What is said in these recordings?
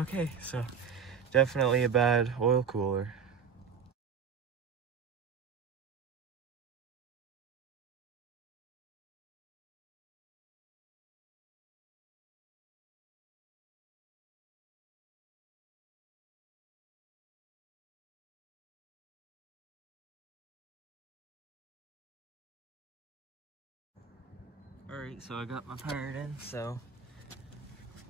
Okay, so definitely a bad oil cooler. Alright, so I got my part in, so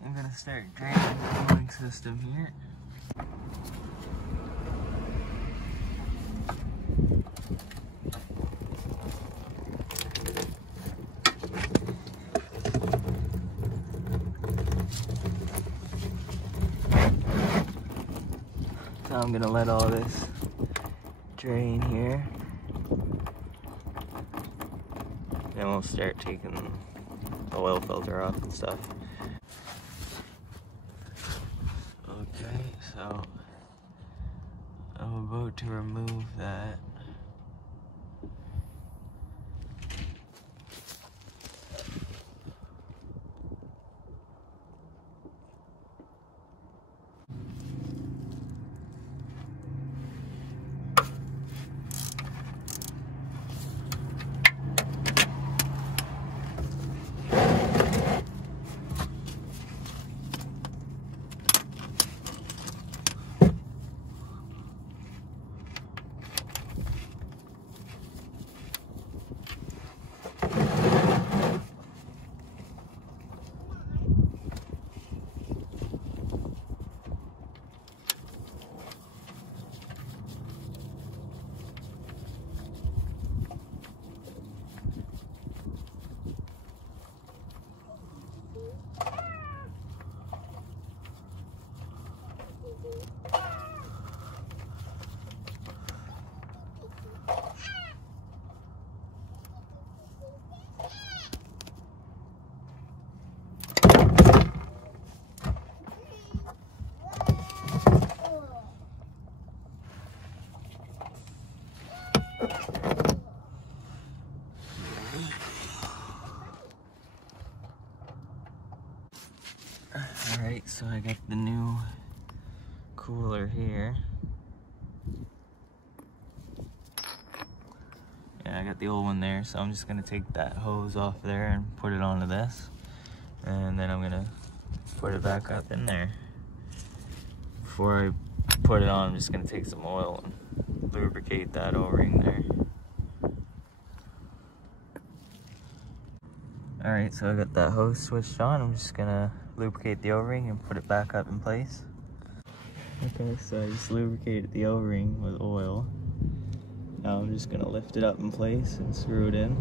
I'm gonna start draining the cooling system here. So I'm gonna let all this drain here. Then we'll start taking the oil filter off and stuff. Okay, so I'm about to remove that. Alright, so I got the new cooler here. Yeah, I got the old one there, so I'm just gonna take that hose off there and put it onto this. And then I'm gonna put it back up in there. Before I put it on, I'm just gonna take some oil and lubricate that O-ring there. Alright, so I got that hose switched on. I'm just gonna lubricate the O-ring and put it back up in place. Okay, so I just lubricated the O-ring with oil. Now I'm just gonna lift it up in place and screw it in.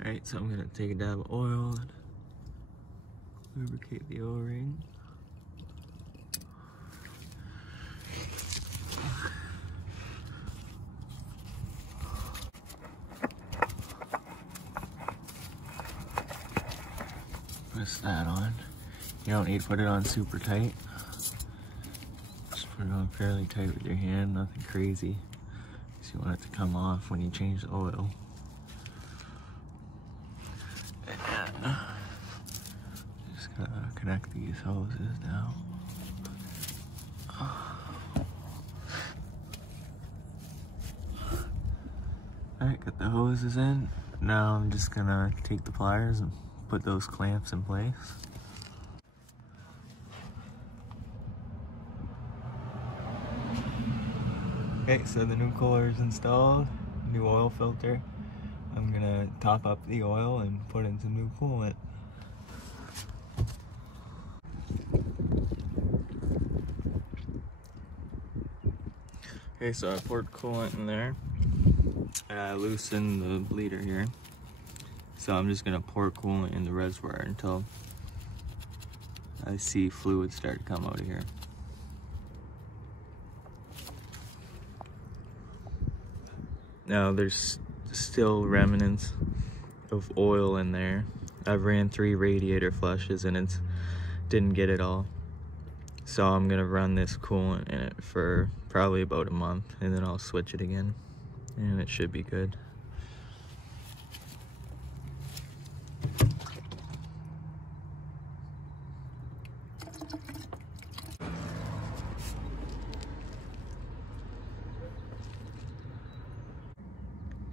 Alright, so I'm gonna take a dab of oil and lubricate the O-ring. Press that on. You don't need to put it on super tight. Just put it on fairly tight with your hand, nothing crazy. Because you want it to come off when you change the oil. Just gotta connect these hoses now. Alright, got the hoses in. Now I'm just gonna take the pliers and put those clamps in place. Okay, so the new cooler is installed, new oil filter. I'm gonna top up the oil and put in some new coolant. Okay, so I poured coolant in there and I loosened the bleeder here. So I'm just gonna pour coolant in the reservoir until I see fluid start to come out of here. Now there's still remnants of oil in there. I've ran 3 radiator flushes and it didn't get it all. So I'm gonna run this coolant in it for probably about a month and then I'll switch it again and it should be good.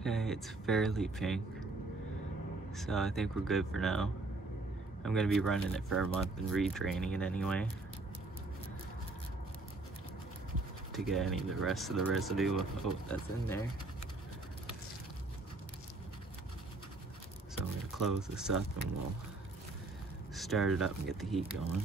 Okay, it's fairly pink, so I think we're good for now. I'm gonna be running it for a month and redraining it anyway to get any of the rest of the residue that's in there. So I'm gonna close this up and we'll start it up and get the heat going.